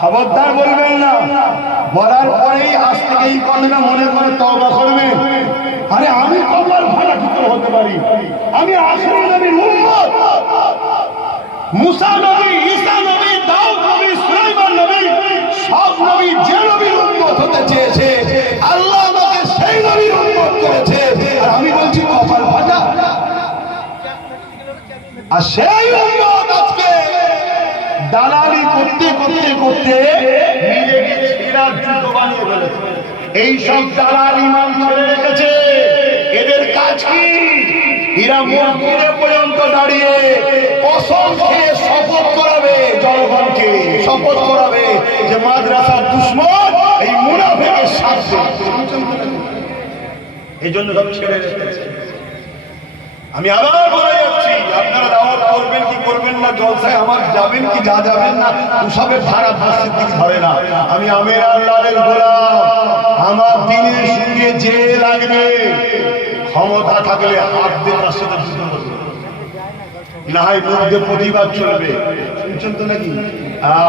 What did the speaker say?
খবরদার বলবেন না বলার পরেই আজ থেকে এই কথাটা মনে করে তবা করবেন আরে আমি কবর ফাটা ভিতর হতে পারি আমি আসল নবীর মুসা নবী ঈসা নবী দাউদ নবী সুলাইমান নবী সব নবী যে নবীর হতে চেয়েছে আল্লাহ আমাকে সেই নবীর উম্মত করেছে আর আমি বলছি কপাল ফাটা আর সেই দালালি করতে করতে করতে নিজেকে ছেঁড়া জুতো বানিয়ে ফেলেছে এইসব দালাল ইমান ছেড়ে রেখেছে এদের কাজ কি এরা মন্দিরে পর্যন্ত দাঁড়িয়ে কসম খেয়ে শপথ করাবে জনগণকে শপথ করাবে যে মাদ্রাসার দুশ্মন এই মুনাফেকের শাস্তি এই জন্য সব ছেড়ে রেখেছে আমি আবার বলে যাচ্ছি আপনারা দাওয়াত করবেন না জলসায় আমার যাবেন কি যা যাবেন না ওসবের ভাড়া ভাষার দিকে ধরে না আমি আমের আল্লাহের গোলাম আমার দিনের সঙ্গে যে লাগবে ক্ষমতা থাকলে হাত দিয়ে তার সাথে না হয় মধ্যে প্রতিবাদ চলবে শুনছেন তো নাকি হ্যাঁ।